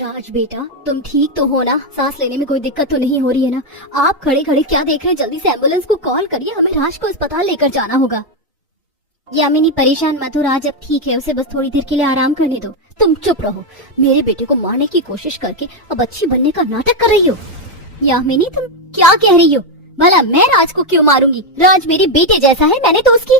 राज बेटा, तुम ठीक तो हो ना? सांस लेने में कोई दिक्कत तो नहीं हो रही है ना? आप खड़े खड़े क्या देख रहे हैं? जल्दी से एम्बुलेंस को कॉल करिए, हमें राज को अस्पताल लेकर जाना होगा। यामिनी परेशान मत हो, राज अब ठीक है, उसे बस थोड़ी देर के लिए आराम करने दो। तुम चुप रहो, मेरे बेटे को मारने की कोशिश करके अब अच्छी बनने का नाटक कर रही हो। यामिनी तुम क्या कह रही हो? भला मैं राज को क्यों मारूंगी? राज मेरे बेटे जैसा है, मैंने तो उसकी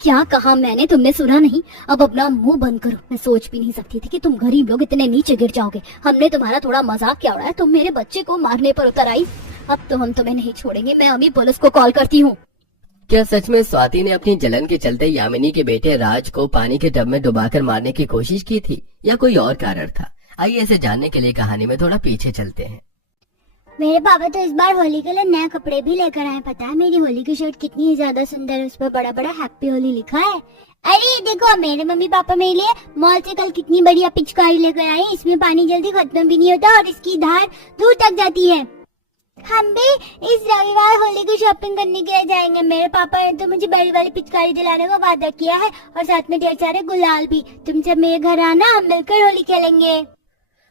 क्या कहा मैंने? तुमने सुना नहीं? अब अपना मुंह बंद करो। मैं सोच भी नहीं सकती थी कि तुम गरीब लोग इतने नीचे गिर जाओगे। हमने तुम्हारा थोड़ा मजाक क्या उड़ाया, तुम मेरे बच्चे को मारने पर उतर आई। अब तो हम तुम्हें नहीं छोड़ेंगे, मैं अभी पुलिस को कॉल करती हूँ। क्या सच में स्वाति ने अपनी जलन के चलते यामिनी के बेटे राज को पानी के टब में डुबाकर मारने की कोशिश की थी या कोई और कारण था? आइए इसे जानने के लिए कहानी में थोड़ा पीछे चलते हैं। मेरे पापा तो इस बार होली के लिए नए कपड़े भी लेकर आए। पता है मेरी होली की शर्ट कितनी ज्यादा सुंदर है, उस पर बड़ा बड़ा हैप्पी होली लिखा है। अरे ये देखो, मेरे मम्मी पापा मेरे लिए मॉल से कल कितनी बढ़िया पिचकारी लेकर आए। इसमें पानी जल्दी खत्म भी नहीं होता और इसकी धार दूर तक जाती है। हम भी इस रविवार होली की शॉपिंग करने के लिए जाएंगे। मेरे पापा ने तो मुझे बड़ी वाली पिचकारी दिलाने का वादा किया है और साथ में ढेर सारे गुलाल भी। तुम सब मेरे घर आना, हम मिलकर होली खेलेंगे।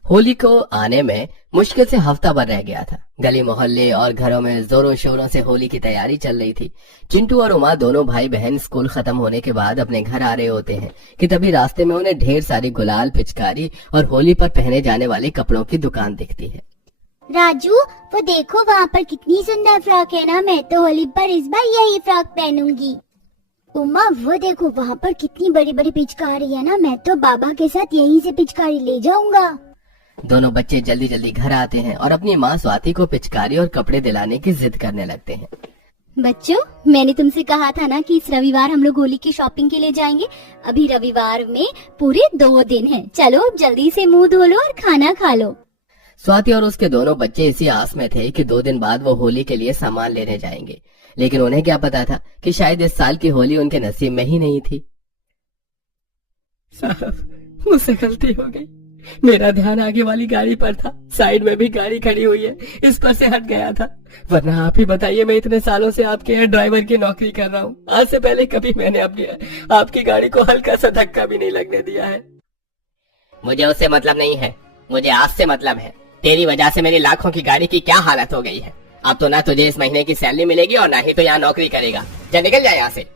होली को आने में मुश्किल से हफ्ता भर रह गया था। गली मोहल्ले और घरों में जोरों शोरों से होली की तैयारी चल रही थी। चिंटू और उमा दोनों भाई बहन स्कूल खत्म होने के बाद अपने घर आ रहे होते हैं कि तभी रास्ते में उन्हें ढेर सारी गुलाल, पिचकारी और होली पर पहने जाने वाले कपड़ों की दुकान दिखती है। राजू वो देखो, वहाँ पर कितनी सुंदर फ्रॉक है ना। मैं तो होली पर इस बार यही फ्रॉक पहनूंगी। उमा वो देखो, वहाँ पर कितनी बड़ी बड़ी पिचकारी है ना। मैं तो बाबा के साथ यहीं से पिचकारी ले जाऊंगा। दोनों बच्चे जल्दी जल्दी घर आते हैं और अपनी माँ स्वाति को पिचकारी और कपड़े दिलाने की जिद करने लगते हैं। बच्चों, मैंने तुमसे कहा था ना कि इस रविवार हम लोग होली की शॉपिंग के लिए जाएंगे। अभी रविवार में पूरे 2 दिन हैं। चलो जल्दी से मुंह धो लो और खाना खा लो। स्वाति और उसके दोनों बच्चे इसी आस में थे कि 2 दिन बाद वो होली के लिए सामान लेने जाएंगे, लेकिन उन्हें क्या पता था कि शायद इस साल की होली उनके नसीब में ही नहीं थी। साहब, मुझसे गलती हो गई। मेरा ध्यान आगे वाली गाड़ी पर था, साइड में भी गाड़ी खड़ी हुई है, इस पर से हट गया था। वरना आप ही बताइए, मैं इतने सालों से आपके यहाँ ड्राइवर की नौकरी कर रहा हूँ। आज से पहले कभी मैंने आपकी गाड़ी को हल्का सा धक्का भी नहीं लगने दिया है। मुझे उससे मतलब नहीं है, मुझे आज से मतलब है। तेरी वजह से मेरी लाखों की गाड़ी की क्या हालत हो गई है। अब तो ना तुझे इस महीने की सैलरी मिलेगी और ना ही तो यहाँ नौकरी करेगा। जा निकल जाए यहाँ से।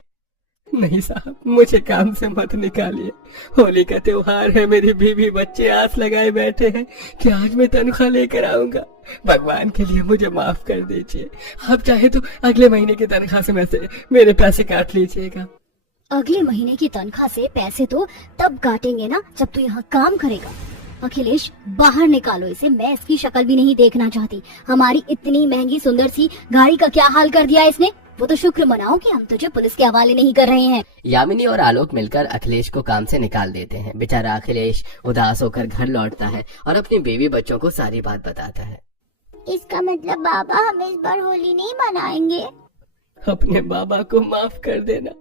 नहीं साहब, मुझे काम से मत निकालिए। होली का त्योहार है, मेरी बीवी बच्चे आस लगाए बैठे हैं कि आज मैं तनख्वाह लेकर आऊंगा। भगवान के लिए मुझे माफ कर दीजिए। आप चाहे तो अगले महीने की तनख्वाह से मेरे पैसे काट लीजिएगा। अगले महीने की तनख्वाह से पैसे तो तब काटेंगे ना जब तू यहाँ काम करेगा। अखिलेश, बाहर निकालो इसे, मैं इसकी शक्ल भी नहीं देखना चाहती। हमारी इतनी महंगी सुंदर सी गाड़ी का क्या हाल कर दिया इसने। वो तो शुक्र मनाओ कि हम तुझे पुलिस के हवाले नहीं कर रहे हैं। यामिनी और आलोक मिलकर अखिलेश को काम से निकाल देते हैं। बेचारा अखिलेश उदास होकर घर लौटता है और अपनी बीवी बच्चों को सारी बात बताता है। इसका मतलब बाबा हम इस बार होली नहीं मनाएंगे। अपने बाबा को माफ कर देना।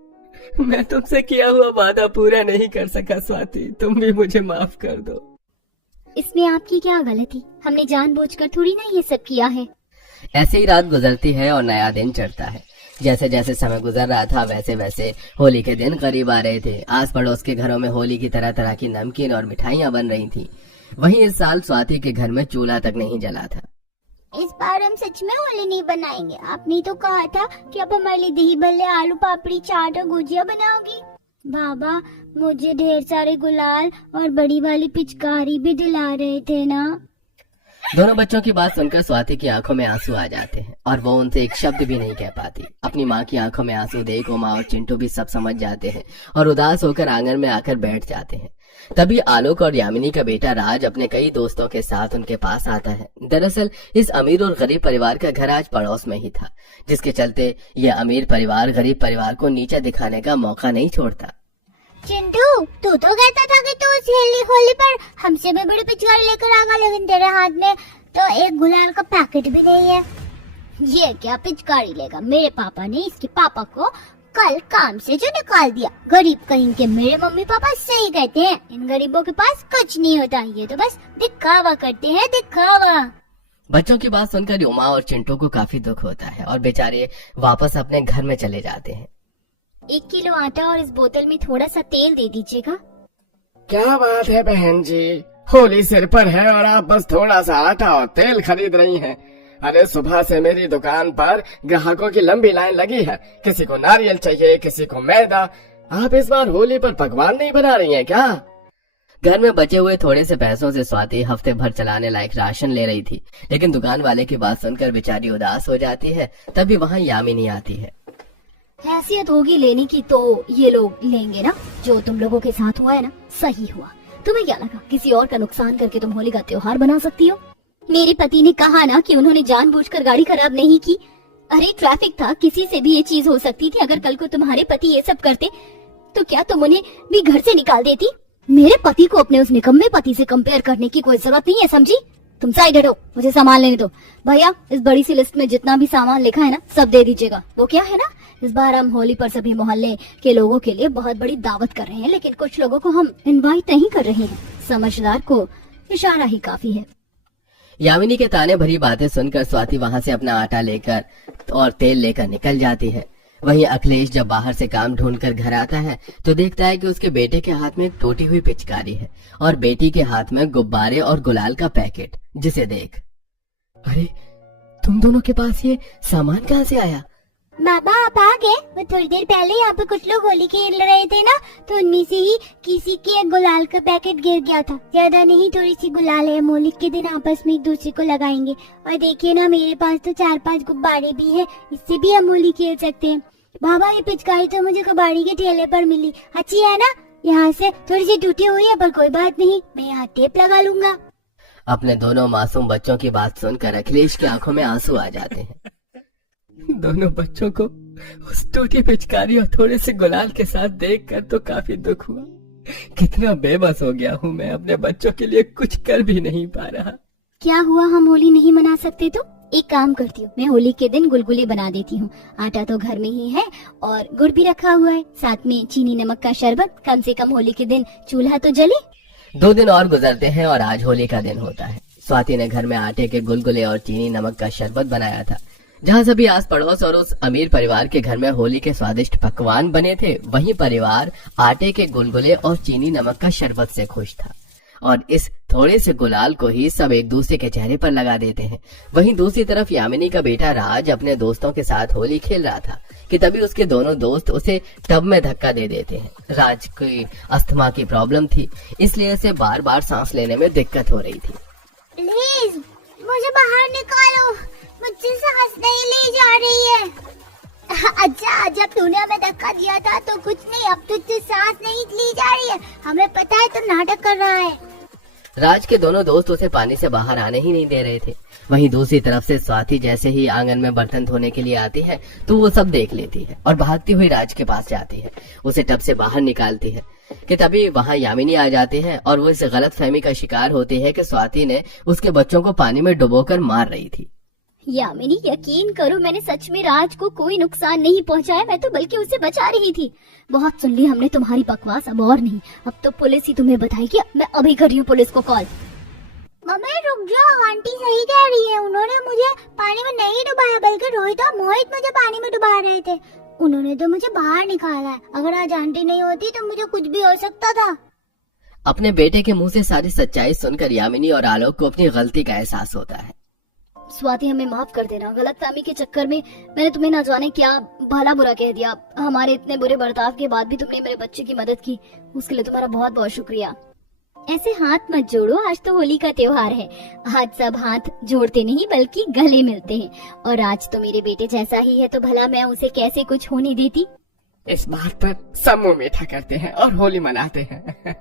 मैं तुमसे किया हुआ वादा पूरा नहीं कर सका स्वाति, तुम भी मुझे माफ कर दो। इसमें आपकी क्या गलती? हमने जानबूझकर थोड़ी ना ये सब किया है। ऐसे ही रात गुजरती है और नया दिन चढ़ता है। जैसे जैसे समय गुजर रहा था वैसे वैसे होली के दिन करीब आ रहे थे। आस पड़ोस के घरों में होली की तरह तरह की नमकीन और मिठाइयाँ बन रही थी। वहीं इस साल स्वाति के घर में चूल्हा तक नहीं जला था। इस बार हम सच में होली नहीं बनाएंगे। आपने तो कहा था कि अब हमारे लिए दही भल्ले, आलू पापड़ी, चाट और गुजिया बनाओगी। बाबा मुझे ढेर सारे गुलाल और बड़ी वाली पिचकारी भी दिला रहे थे ना। दोनों बच्चों की बात सुनकर स्वाति की आंखों में आंसू आ जाते हैं और वो उनसे एक शब्द भी नहीं कह पाती। अपनी माँ की आंखों में आंसू देख उमा और चिंटू भी सब समझ जाते हैं और उदास होकर आंगन में आकर बैठ जाते हैं। तभी आलोक और यामिनी का बेटा राज अपने कई दोस्तों के साथ उनके पास आता है। दरअसल इस अमीर और गरीब परिवार का घर आज पड़ोस में ही था, जिसके चलते ये अमीर परिवार गरीब परिवार को नीचे दिखाने का मौका नहीं छोड़ता। चिंटू, तू तो कहता था कि तू उस होली पर हमसे भी बड़ी पिचकारी लेकर आएगा, लेकिन तेरे हाथ में तो एक गुलाल का पैकेट भी नहीं है। ये क्या पिचकारी लेगा? मेरे पापा ने इसके पापा को कल काम से जो निकाल दिया। गरीब कहीं के। मेरे मम्मी पापा सही कहते हैं, इन गरीबों के पास कुछ नहीं होता, ये तो बस दिखावा करते हैं, दिखावा। बच्चों की बात सुनकर उमा और चिंटू को काफी दुख होता है और बेचारे वापस अपने घर में चले जाते हैं। 1 किलो आटा और इस बोतल में थोड़ा सा तेल दे दीजिएगा। क्या बात है बहन जी, होली सिर पर है और आप बस थोड़ा सा आटा और तेल खरीद रही हैं। अरे सुबह से मेरी दुकान पर ग्राहकों की लंबी लाइन लगी है, किसी को नारियल चाहिए, किसी को मैदा। आप इस बार होली पर पकवान नहीं बना रही हैं क्या? घर में बचे हुए थोड़े से पैसों से स्वाति हफ्ते भर चलाने लायक राशन ले रही थी, लेकिन दुकान वाले की बात सुनकर बेचारी उदास हो जाती है। तभी वहाँ यामिनी आती है। हैसियत होगी लेने की तो ये लोग लेंगे ना। जो तुम लोगों के साथ हुआ है ना, सही हुआ। तुम्हें क्या लगा किसी और का नुकसान करके तुम होली का त्योहार बना सकती हो? मेरे पति ने कहा ना कि उन्होंने जानबूझकर गाड़ी खराब नहीं की। अरे ट्रैफिक था, किसी से भी ये चीज हो सकती थी। अगर कल को तुम्हारे पति ये सब करते तो क्या तुम उन्हें भी घर से निकाल देती? मेरे पति को अपने उस निकम्मे पति से कंपेयर करने की कोई जरूरत नहीं है, समझी? तुम साइड हटो, मुझे सामान लेने दो। भैया इस बड़ी सी लिस्ट में जितना भी सामान लिखा है ना, सब दे दीजिएगा। वो क्या है ना, इस बार हम होली पर सभी मोहल्ले के लोगों के लिए बहुत बड़ी दावत कर रहे हैं, लेकिन कुछ लोगों को हम इनवाइट नहीं कर रहे हैं। समझदार को इशारा ही काफी है। यामिनी के ताने भरी बातें सुनकर स्वाति वहाँ से अपना आटा लेकर और तेल लेकर निकल जाती है। वहीं अखिलेश जब बाहर से काम ढूंढकर घर आता है तो देखता है कि उसके बेटे के हाथ में एक टूटी हुई पिचकारी है और बेटी के हाथ में गुब्बारे और गुलाल का पैकेट, जिसे देख, अरे तुम दोनों के पास ये सामान कहाँ से आया? बाबा आप आ गए? वो थोड़ी देर पहले यहाँ पे कुछ लोग होली खेल रहे थे ना, तो उनमें से ही किसी के एक गुलाल का पैकेट गिर गया था। ज्यादा नहीं, थोड़ी सी गुलाल है, होली के दिन आपस में एक दूसरे को लगाएंगे। और देखिए ना, मेरे पास तो 4-5 गुब्बारे भी है, इससे भी हम होली खेल सकते हैं। बाबा ये पिचकारी तो मुझे कबाड़ी के ठेले पर मिली, अच्छी है ना? यहाँ से थोड़ी सी टूटी हुई है पर कोई बात नहीं, मैं यहाँ टेप लगा लूंगा। अपने दोनों मासूम बच्चों की बात सुनकर अखिलेश की आंखों में आंसू आ जाते हैं। दोनों बच्चों को उस टूटी पिचकारी और थोड़े से गुलाल के साथ देखकर तो काफी दुख हुआ। कितना बेबस हो गया हूँ मैं, अपने बच्चों के लिए कुछ कर भी नहीं पा रहा। क्या हुआ, हम होली नहीं मना सकते? तो एक काम करती हूँ, मैं होली के दिन गुलगुले बना देती हूँ। आटा तो घर में ही है और गुड़ भी रखा हुआ है, साथ में चीनी नमक का शरबत। कम से कम होली के दिन चूल्हा तो जले। 2 दिन और गुजरते हैं और आज होली का दिन होता है। स्वाति ने घर में आटे के गुलगुले और चीनी नमक का शरबत बनाया था। जहाँ सभी आस पड़ोस और उस अमीर परिवार के घर में होली के स्वादिष्ट पकवान बने थे, वहीं परिवार आटे के गुलगुले और चीनी नमक का शरबत से खुश था और इस थोड़े से गुलाल को ही सब एक दूसरे के चेहरे पर लगा देते हैं। वहीं दूसरी तरफ यामिनी का बेटा राज अपने दोस्तों के साथ होली खेल रहा था कि तभी उसके दोनों दोस्त उसे टब में धक्का दे देते हैं। राज की अस्थमा की प्रॉब्लम थी, इसलिए उसे बार बार सांस लेने में दिक्कत हो रही थी। प्लीज मुझे बाहर निकालो, मुझसे सांस नहीं ली जा रही है। अच्छा, जब तूने हमें धक्का दिया था तो कुछ नहीं, अब तुझसे सांस नहीं ली जा रही है। हमें पता है तू नाटक कर रहा है। राज के दोनों दोस्त उसे पानी से बाहर आने ही नहीं दे रहे थे। वहीं दूसरी तरफ से स्वाति जैसे ही आंगन में बर्तन धोने के लिए आती है तो वो सब देख लेती है और भागती हुई राज के पास जाती है, उसे टब से बाहर निकालती है कि तभी वहाँ यामिनी आ जाती है और वो इस गलत फहमी का शिकार होती है कि स्वाति ने उसके बच्चों को पानी में डुबोकर मार रही थी। यामिनी यकीन करो, मैंने सच में राज को कोई नुकसान नहीं पहुंचाया, मैं तो बल्कि उसे बचा रही थी। बहुत सुन ली हमने तुम्हारी बकवास, अब और नहीं। अब तो पुलिस ही तुम्हें बताएगी। मैं अभी कर रही हूँ पुलिस को कॉल। मम्मी रुक जाओ, आंटी सही कह रही है। उन्होंने मुझे पानी में नहीं डुबाया, बल्कि रोहित और मोहित मुझे पानी में डुबा रहे थे। उन्होंने तो मुझे बाहर निकाला है। अगर आज आंटी नहीं होती तो मुझे कुछ भी हो सकता था। अपने बेटे के मुंह से सारी सच्चाई सुनकर यामिनी और आलोक को अपनी गलती का एहसास होता है। स्वाति हमें माफ कर देना, गलतफहमी के चक्कर में मैंने तुम्हें ना जाने क्या भला बुरा कह दिया। हमारे इतने बुरे बर्ताव के बाद भी तुमने मेरे बच्चे की मदद की, उसके लिए तुम्हारा बहुत बहुत शुक्रिया। ऐसे हाथ मत जोड़ो, आज तो होली का त्योहार है। आज सब हाथ जोड़ते नहीं बल्कि गले मिलते हैं, और आज तो मेरे बेटे जैसा ही है तो भला मैं उसे कैसे कुछ होने देती। इस बात पर सब मुंह मीठा करते हैं और होली मनाते हैं।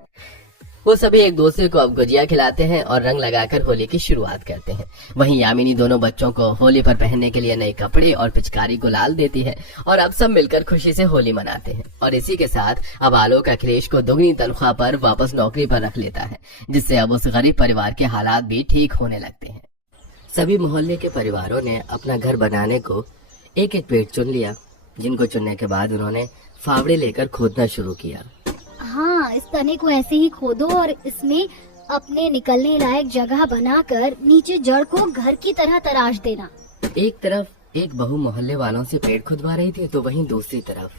वो सभी एक दूसरे को अब गुजिया खिलाते हैं और रंग लगाकर होली की शुरुआत करते हैं। वहीं यामिनी दोनों बच्चों को होली पर पहनने के लिए नए कपड़े और पिचकारी गुलाल देती है और अब सब मिलकर खुशी से होली मनाते हैं। और इसी के साथ अब आलोक अखिलेश को दुगनी तनख्वाह पर वापस नौकरी पर रख लेता है, जिससे अब उस गरीब परिवार के हालात भी ठीक होने लगते हैं। सभी मोहल्ले के परिवारों ने अपना घर बनाने को एक एक पेड़ चुन लिया, जिनको चुनने के बाद उन्होंने फावड़े लेकर खोदना शुरू किया। हाँ, इस तने को ऐसे ही खोदो और इसमें अपने निकलने लायक जगह बनाकर नीचे जड़ को घर की तरह तराश देना। एक तरफ एक बहू मोहल्ले वालों से पेड़ खुदवा रही थी तो वहीं दूसरी तरफ,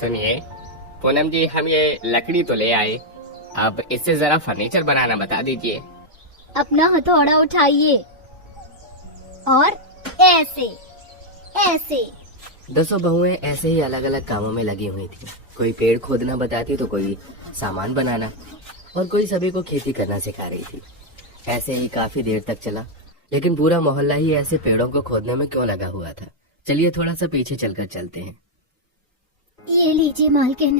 सुनिए पूनम जी, हम ये लकड़ी तो ले आए, अब इससे जरा फर्नीचर बनाना बता दीजिए। अपना हथौड़ा उठाइए और ऐसे ऐसे। 10 बहुएं ऐसे ही अलग अलग कामों में लगी हुई थी। कोई पेड़ खोदना बताती तो कोई सामान बनाना और कोई सभी को खेती करना सिखा रही थी। ऐसे ही काफी देर तक चला, लेकिन पूरा मोहल्ला ही ऐसे पेड़ों को खोदने में क्यों लगा हुआ था। चलिए थोड़ा सा पीछे चलकर चलते हैं। ये लीजिए मालकिन,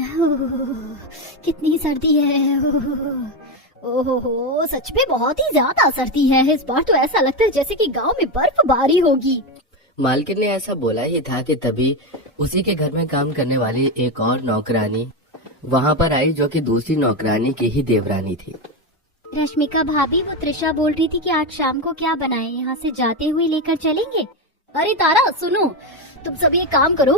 कितनी सर्दी है। ओहो, सच में बहुत ही ज्यादा सर्दी है इस बार। तो ऐसा लगता है जैसे कि गांव में बर्फबारी होगी। मालकिन ने ऐसा बोला ही था कि तभी उसी के घर में काम करने वाली एक और नौकरानी वहां पर आई, जो कि दूसरी नौकरानी की ही देवरानी थी। रश्मिका भाभी, वो त्रिशा बोल रही थी कि आज शाम को क्या बनाए, यहाँ से जाते हुए लेकर चलेंगे। अरे तारा सुनो, तुम सब ये काम करो,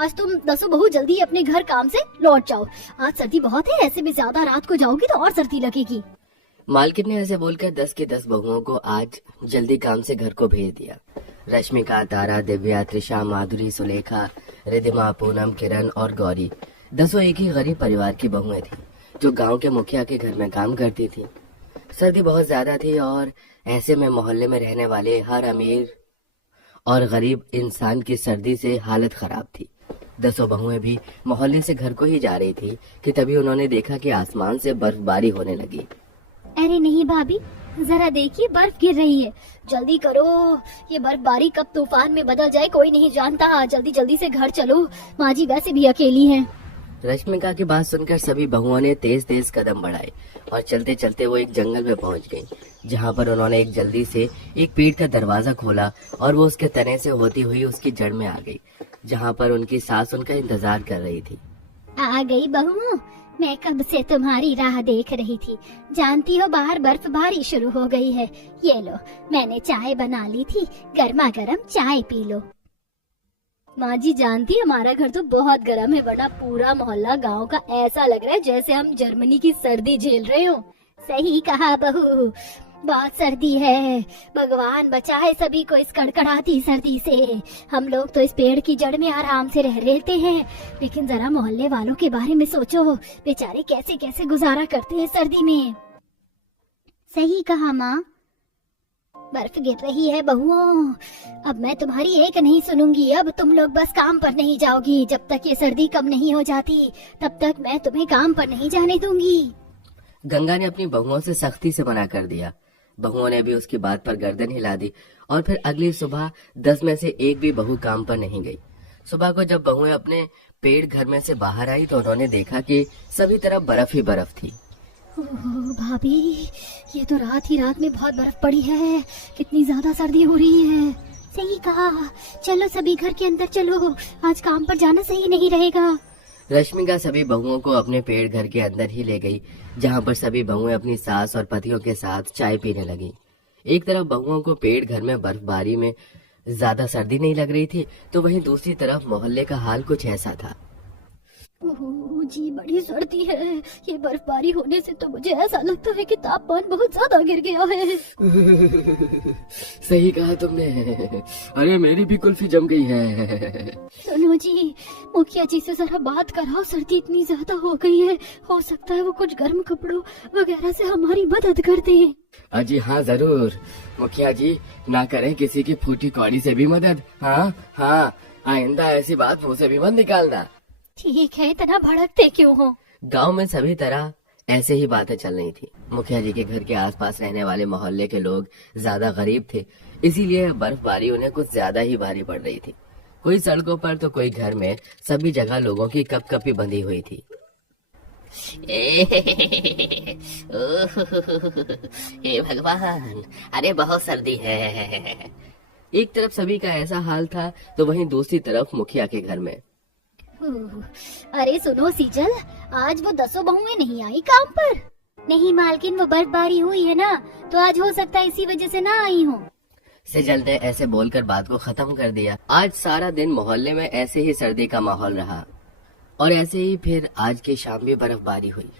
आज तुम 10 बहू जल्दी अपने घर काम से लौट जाओ। आज सर्दी बहुत है, ऐसे में ज्यादा रात को जाओगी तो और सर्दी लगेगी। मालकिन ने ऐसे बोलकर 10 की 10 बहुओं को आज जल्दी काम से घर को भेज दिया। रश्मिका, तारा, दिव्या, त्रिशा, माधुरी, सुलेखा, रिधिमा, पूनम, किरण और गौरी 10 एक ही गरीब परिवार की बहुएं थी, जो गांव के मुखिया के घर में काम करती थी। सर्दी बहुत ज्यादा थी और ऐसे में मोहल्ले में रहने वाले हर अमीर और गरीब इंसान की सर्दी से हालत खराब थी। 10 बहुएं भी मोहल्ले से घर को ही जा रही थी कि तभी उन्होंने देखा कि आसमान से बर्फबारी होने लगी। अरे नहीं भाभी, जरा देखिए बर्फ गिर रही है, जल्दी करो। ये बर्फबारी कब तूफान में बदल जाए कोई नहीं जानता। जल्दी जल्दी से घर चलो, माँ जी वैसे भी अकेली हैं। रश्मिका की बात सुनकर सभी बहुओं ने तेज तेज कदम बढ़ाए और चलते चलते वो एक जंगल में पहुंच गईं, जहां पर उन्होंने एक जल्दी से एक पेड़ का दरवाजा खोला और वो उसके तने से होती हुई उसकी जड़ में आ गई, जहां पर उनकी सास उनका इंतजार कर रही थी। आ गई बहू, मैं कब से तुम्हारी राह देख रही थी। जानती हो बाहर बर्फबारी शुरू हो गई है। ये लो, मैंने चाय बना ली थी, गर्मा गर्म चाय पी लो। माँ जी जानती है हमारा घर तो बहुत गर्म है, वरना पूरा मोहल्ला गांव का ऐसा लग रहा है जैसे हम जर्मनी की सर्दी झेल रहे हो। सही कहा बहू, बहुत सर्दी है। भगवान बचाए सभी को इस कड़कड़ाती सर्दी से। हम लोग तो इस पेड़ की जड़ में आराम से रह लेते हैं, लेकिन जरा मोहल्ले वालों के बारे में सोचो, बेचारे कैसे कैसे गुजारा करते हैं सर्दी में। सही कहा माँ, बर्फ गिर रही है बहुओं। अब मैं तुम्हारी एक नहीं सुनूंगी। अब तुम लोग बस काम पर नहीं जाओगी। जब तक ये सर्दी कम नहीं हो जाती तब तक मैं तुम्हें काम पर नहीं जाने दूंगी। गंगा ने अपनी बहुओं से सख्ती से मना कर दिया। बहुओं ने भी उसकी बात पर गर्दन हिला दी और फिर अगली सुबह 10 में से एक भी बहू काम पर नहीं गई। सुबह को जब बहुएं अपने पेड़ घर में से बाहर आई तो उन्होंने देखा कि सभी तरफ बर्फ ही बर्फ थी। भाभी, ये तो रात ही रात में बहुत बर्फ पड़ी है, कितनी ज्यादा सर्दी हो रही है। सही कहा, चलो सभी घर के अंदर चलो, आज काम पर जाना सही नहीं रहेगा। रश्मिका सभी बहुओं को अपने पेड़ घर के अंदर ही ले गई, जहां पर सभी बहुएं अपनी सास और पतियों के साथ चाय पीने लगी। एक तरफ बहुओं को पेड़ घर में बर्फबारी में ज्यादा सर्दी नहीं लग रही थी, तो वहीं दूसरी तरफ मोहल्ले का हाल कुछ ऐसा था। ओह जी, बड़ी सर्दी है। ये बर्फबारी होने से तो मुझे ऐसा लगता है कि तापमान बहुत ज्यादा गिर गया है। सही कहा तुमने। अरे मेरी भी कुल्फी जम गई है। सुनो जी, मुखिया जी से जरा बात कराओ, सर्दी इतनी ज्यादा हो गई है, हो सकता है वो कुछ गर्म कपड़ों वगैरह से हमारी मदद कर दे। अजी हाँ जरूर, मुखिया जी ना करें किसी की फूटी कौड़ी से भी मदद। हाँ हाँ, आइंदा ऐसी बात मुंह से भी मत निकालना। ठीक है, इतना भड़कते क्यों हो? गांव में सभी तरह ऐसे ही बातें चल रही थी। मुखिया जी के घर के आसपास रहने वाले मोहल्ले के लोग ज्यादा गरीब थे, इसीलिए बर्फबारी उन्हें कुछ ज्यादा ही भारी पड़ रही थी। कोई सड़कों पर तो कोई घर में, सभी जगह लोगों की कपकपी बंधी हुई थी। हे भगवान, अरे बहुत सर्दी है। एक तरफ सभी का ऐसा हाल था तो वहीं दूसरी तरफ मुखिया के घर में। अरे सुनो सीजल, आज वो 10 बहुएं नहीं आई काम पर। नहीं मालकिन, वो बर्फबारी हुई है ना, तो आज हो सकता है इसी वजह से ना आई हो। सेजल ने ऐसे बोलकर बात को खत्म कर दिया। आज सारा दिन मोहल्ले में ऐसे ही सर्दी का माहौल रहा और ऐसे ही फिर आज की शाम भी बर्फबारी हुई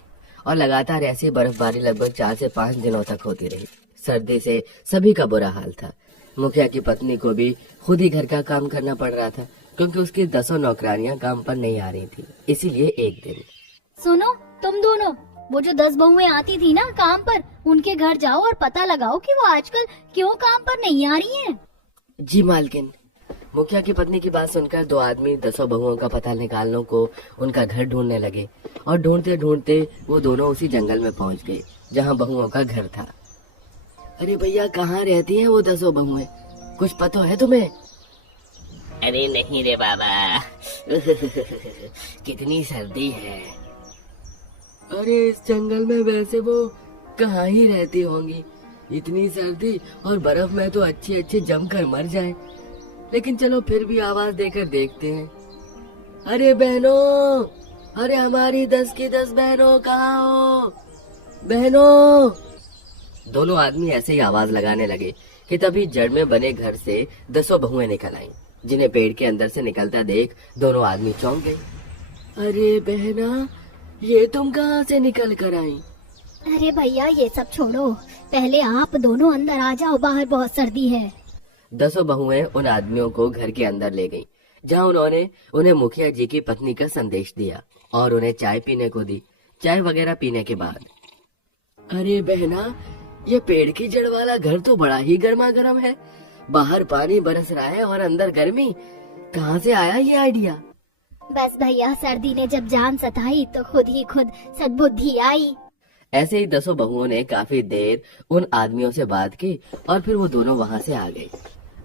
और लगातार ऐसी बर्फबारी लगभग 4 से 5 दिनों तक होती रही। सर्दी से सभी का बुरा हाल था। मुखिया की पत्नी को भी खुद ही घर का काम करना पड़ रहा था, क्योंकि उसकी 10 नौकरानियां काम पर नहीं आ रही थी। इसीलिए एक दिन, सुनो तुम दोनों, वो जो 10 बहुएं आती थी ना काम पर, उनके घर जाओ और पता लगाओ कि वो आजकल क्यों काम पर नहीं आ रही हैं। जी मालकिन। मुखिया की पत्नी की बात सुनकर दो आदमी 10 बहुओं का पता निकालने को उनका घर ढूंढने लगे और ढूंढते ढूंढते वो दोनों उसी जंगल में पहुंच गए जहां बहुओं का घर था। अरे भैया, कहाँ रहती हैं वो 10 बहुएं? कुछ पता है तुम्हें? अरे नहीं रे बाबा। कितनी सर्दी है। अरे इस जंगल में वैसे वो कहाँ ही रहती होंगी, इतनी सर्दी और बर्फ में तो अच्छे अच्छे जमकर मर जाएं। लेकिन चलो फिर भी आवाज देकर देखते हैं। अरे बहनों, अरे हमारी 10 की 10 बहनों कहाँ हो? बहनों। दोनों आदमी ऐसे ही आवाज लगाने लगे कि तभी जड़ में बने घर से 10 बहुएं निकल आईं, जिन्हें पेड़ के अंदर से निकलता देख दोनों आदमी चौंक गए। अरे बहना, ये तुम कहाँ से निकल कर आई? अरे भैया ये सब छोड़ो, पहले आप दोनों अंदर आ जाओ, बाहर बहुत सर्दी है। 10 बहुएं उन आदमियों को घर के अंदर ले गईं, जहां उन्होंने उन्हें मुखिया जी की पत्नी का संदेश दिया और उन्हें चाय पीने को दी। चाय वगैरह पीने के बाद, अरे बहना, ये पेड़ की जड़ वाला घर तो बड़ा ही गर्मा गर्म है। बाहर पानी बरस रहा है और अंदर गर्मी। कहाँ से आया ये आइडिया? बस भैया, सर्दी ने जब जान सताई तो खुद ही खुद सद्बुद्धि आई। ऐसे ही 10 बहुओं ने काफी देर उन आदमियों से बात की और फिर वो दोनों वहाँ से आ गए।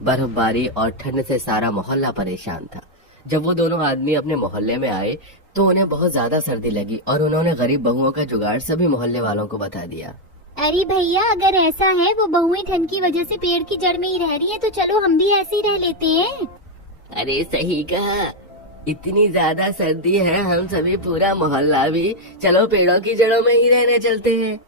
बर्फबारी और ठंड से सारा मोहल्ला परेशान था। जब वो दोनों आदमी अपने मोहल्ले में आए तो उन्हें बहुत ज्यादा सर्दी लगी और उन्होंने गरीब बहुओं का जुगाड़ सभी मोहल्ले वालों को बता दिया। अरे भैया, अगर ऐसा है वो बहुएं ठंड की वजह से पेड़ की जड़ में ही रह रही है, तो चलो हम भी ऐसे ही रह लेते हैं। अरे सही कहा, इतनी ज्यादा सर्दी है, हम सभी पूरा मोहल्ला भी चलो पेड़ों की जड़ों में ही रहने चलते हैं।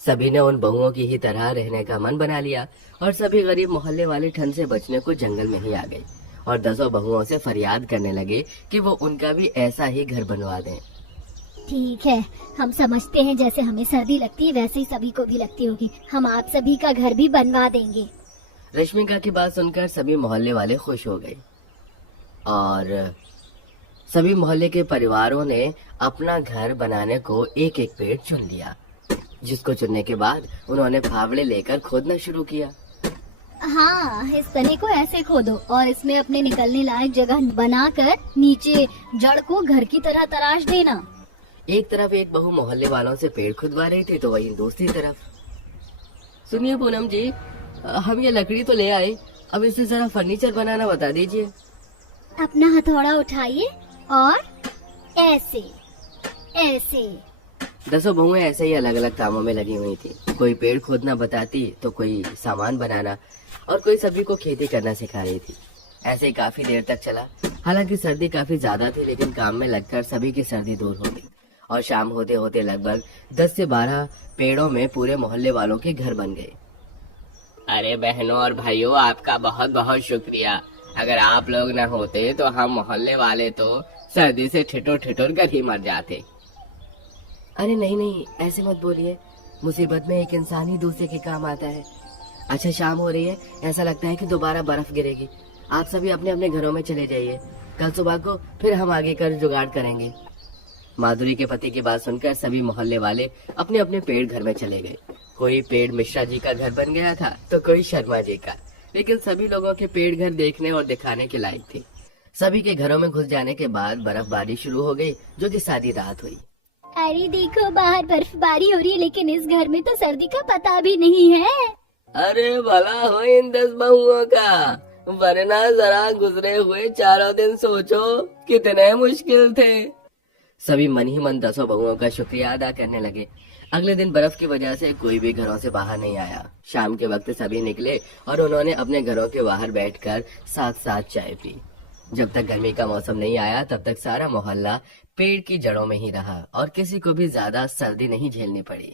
सभी ने उन बहुओं की ही तरह रहने का मन बना लिया और सभी गरीब मोहल्ले वाले ठंड से बचने को जंगल में ही आ गए और 10 बहुओं से फरियाद करने लगे कि वो उनका भी ऐसा ही घर बनवा दें। ठीक है, हम समझते हैं जैसे हमें सर्दी लगती है वैसे ही सभी को भी लगती होगी। हम आप सभी का घर भी बनवा देंगे। रश्मिका की बात सुनकर सभी मोहल्ले वाले खुश हो गए और सभी मोहल्ले के परिवारों ने अपना घर बनाने को एक एक पेड़ चुन लिया, जिसको चुनने के बाद उन्होंने फावड़े लेकर खोदना शुरू किया। हाँ, इस तने को ऐसे खोदो और इसमें अपने निकलने लायक जगह बनाकर नीचे जड़ को घर की तरह तराश देना। एक तरफ एक बहू मोहल्ले वालों से पेड़ खुदवा रही थी तो वही दूसरी तरफ, सुनिए पूनम जी, हम ये लकड़ी तो ले आए, अब इससे जरा फर्नीचर बनाना बता दीजिए। अपना हथौड़ा उठाइए और ऐसे ऐसे। 10 बहुएं ऐसे ही अलग अलग कामों में लगी हुई थी। कोई पेड़ खोदना बताती तो कोई सामान बनाना और कोई सभी को खेती करना सिखा रही थी। ऐसे ही काफी देर तक चला। हालांकि सर्दी काफी ज्यादा थी, लेकिन काम में लगकर सभी की सर्दी दूर हो गई और शाम होते होते लगभग 10 से 12 पेड़ों में पूरे मोहल्ले वालों के घर बन गए। अरे बहनों और भाइयों, आपका बहुत बहुत शुक्रिया। अगर आप लोग न होते तो हम मोहल्ले वाले तो सर्दी से ठिठुर ठिठुर कर ही मर जाते। अरे नहीं नहीं, ऐसे मत बोलिए, मुसीबत में एक इंसान ही दूसरे के काम आता है। अच्छा, शाम हो रही है, ऐसा लगता है कि दोबारा बर्फ गिरेगी। आप सभी अपने अपने घरों में चले जाइए, कल सुबह को फिर हम आगे कर जुगाड़ करेंगे। माधुरी के पति की बात सुनकर सभी मोहल्ले वाले अपने अपने पेड़ घर में चले गए। कोई पेड़ मिश्रा जी का घर बन गया था तो कोई शर्मा जी का, लेकिन सभी लोगों के पेड़ घर देखने और दिखाने के लायक थे। सभी के घरों में घुस जाने के बाद बर्फबारी शुरू हो गई, जो कि सारी रात हुई। अरे देखो, बाहर बर्फबारी हो रही है, लेकिन इस घर में तो सर्दी का पता भी नहीं है। अरे भला हो इन 10 बहुओं का, वरना जरा गुजरे हुए 4 दिन सोचो कितने मुश्किल थे। सभी मन ही मन 10 बहुओं का शुक्रिया अदा करने लगे। अगले दिन बर्फ की वजह से कोई भी घरों से बाहर नहीं आया। शाम के वक्त सभी निकले और उन्होंने अपने घरों के बाहर बैठकर साथ साथ चाय पी। जब तक गर्मी का मौसम नहीं आया तब तक सारा मोहल्ला पेड़ की जड़ों में ही रहा और किसी को भी ज्यादा सर्दी नहीं झेलनी पड़ी।